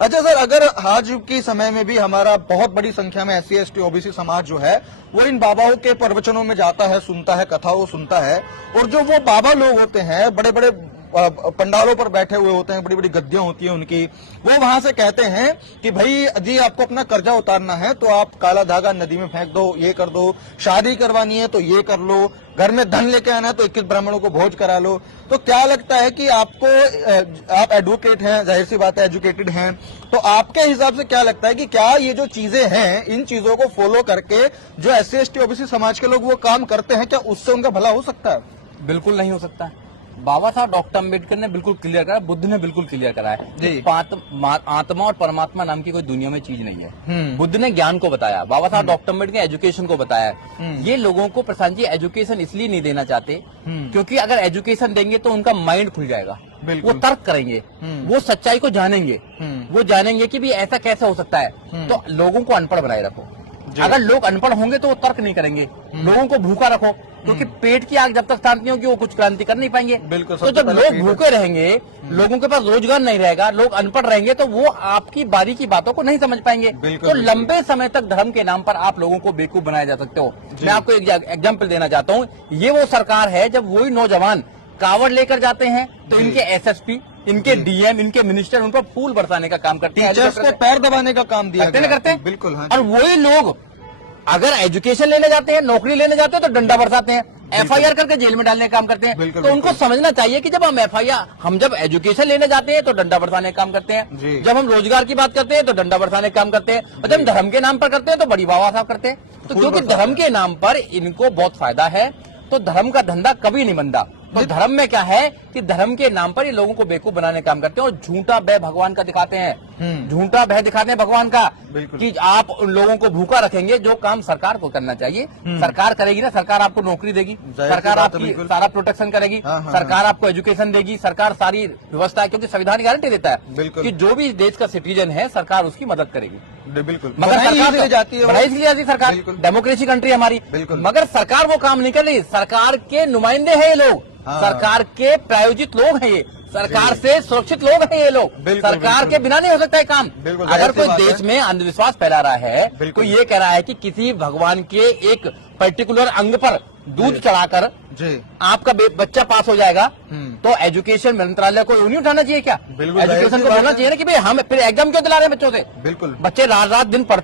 अच्छा सर, अगर आज के समय में भी हमारा बहुत बड़ी संख्या में SC ST OBC समाज जो है वो इन बाबाओं के प्रवचनों में जाता है, सुनता है, कथाओं सुनता है, और जो वो बाबा लोग होते हैं बड़े बड़े पंडालों पर बैठे हुए होते हैं, बड़ी बड़ी गद्दियां होती हैं उनकी, वो वहां से कहते हैं कि भाई यदि आपको अपना कर्जा उतारना है तो आप काला धागा नदी में फेंक दो, ये कर दो, शादी करवानी है तो ये कर लो, घर में धन लेके आना है तो 21 ब्राह्मणों को भोज करा लो। तो क्या लगता है कि आपको, आप एडवोकेट हैं, जाहिर सी बात है एजुकेटेड हैं, तो आपके हिसाब से क्या लगता है कि क्या ये जो चीजें हैं, इन चीजों को फॉलो करके जो SC ST OBC समाज के लोग वो काम करते हैं, क्या उससे उनका भला हो सकता है? बिल्कुल नहीं हो सकता है। बाबा साहब डॉक्टर अम्बेडकर ने बिल्कुल क्लियर करा, बुद्ध ने बिल्कुल क्लियर करा है, आत्मा और परमात्मा नाम की कोई दुनिया में चीज नहीं है। बुद्ध ने ज्ञान को बताया, बाबा साहब डॉक्टर अम्बेडकर ने एजुकेशन को बताया। ये लोगों को प्रशांत जी एजुकेशन इसलिए नहीं देना चाहते क्योंकि अगर एजुकेशन देंगे तो उनका माइंड खुल जाएगा, वो तर्क करेंगे, वो सच्चाई को जानेंगे, वो जानेंगे कि भी ऐसा कैसे हो सकता है। तो लोगों को अनपढ़ बनाए रखो। अगर लोग अनपढ़ होंगे तो वो तर्क नहीं करेंगे। लोगों को भूखा रखो, क्योंकि पेट की आग जब तक शांत नहीं होगी वो कुछ क्रांति कर नहीं पाएंगे। तो जब लोग भूखे रहेंगे, लोगों के पास रोजगार नहीं रहेगा, लोग अनपढ़ रहेंगे, तो वो आपकी बारी की बातों को नहीं समझ पाएंगे। तो लंबे समय तक धर्म के नाम पर आप लोगों को बेवकूफ बनाया जा सकते हो। मैं आपको एक एग्जाम्पल देना चाहता हूँ। ये वो सरकार है जब वही नौजवान कावड़ लेकर जाते हैं तो इनके SSP, इनके DM, इनके मिनिस्टर उन पर फूल बरसाने का काम करते हैं, टीचर्स के पैर दबाने का काम दिया करते हैं। बिल्कुल हाँ। और वही लोग अगर एजुकेशन लेने जाते हैं, नौकरी लेने जाते हैं तो डंडा बरसाते हैं, FIR करके जेल में डालने का काम करते हैं। तो उनको समझना चाहिए कि जब हम जब एजुकेशन लेने जाते हैं तो डंडा बरसाने का काम करते हैं, जब हम रोजगार की बात करते हैं तो डंडा बरसाने का काम करते हैं, और जब धर्म के नाम पर करते हैं तो बड़ी वाह साहब करते हैं। तो क्योंकि धर्म के नाम पर इनको बहुत फायदा है, तो धर्म का धंधा कभी नहीं बनता। तो धर्म में क्या है कि धर्म के नाम पर ये लोगों को बेवकूफ बनाने का काम करते हैं और झूठा भय भगवान का दिखाते हैं, झूठा भय दिखाते हैं भगवान का कि आप उन लोगों को भूखा रखेंगे। जो काम सरकार को करना चाहिए सरकार करेगी ना, सरकार आपको नौकरी देगी, सरकार आपकी सारा प्रोटेक्शन करेगी, सरकार आपको एजुकेशन देगी, सरकार सारी व्यवस्था, क्योंकि संविधान गारंटी देता है कि जो भी देश का सिटीजन है सरकार उसकी मदद करेगी। बिल्कुल, मगर सरकार जाती है, सरकार डेमोक्रेसी कंट्री हमारी, मगर सरकार वो काम नहीं कर रही। सरकार के नुमाइंदे हैं ये लोग, सरकार के प्रायोजित लोग हैं ये, सरकार से सुरक्षित लोग हैं ये लोग। सरकार के बिना नहीं हो सकता है काम। अगर कोई देश में अंधविश्वास फैला रहा है, कोई ये कह रहा है कि किसी भगवान के एक पर्टिकुलर अंग पर दूध चढ़ाकर आपका बच्चा पास हो जाएगा, तो एजुकेशन मंत्रालय को नहीं उठाना चाहिए क्या? एजुकेशन को बोलना चाहिए ना कि भाई हम फिर एग्जाम क्यों दिला रहे हैं बच्चों से? बिल्कुल, बच्चे रात रात दिन पढ़ते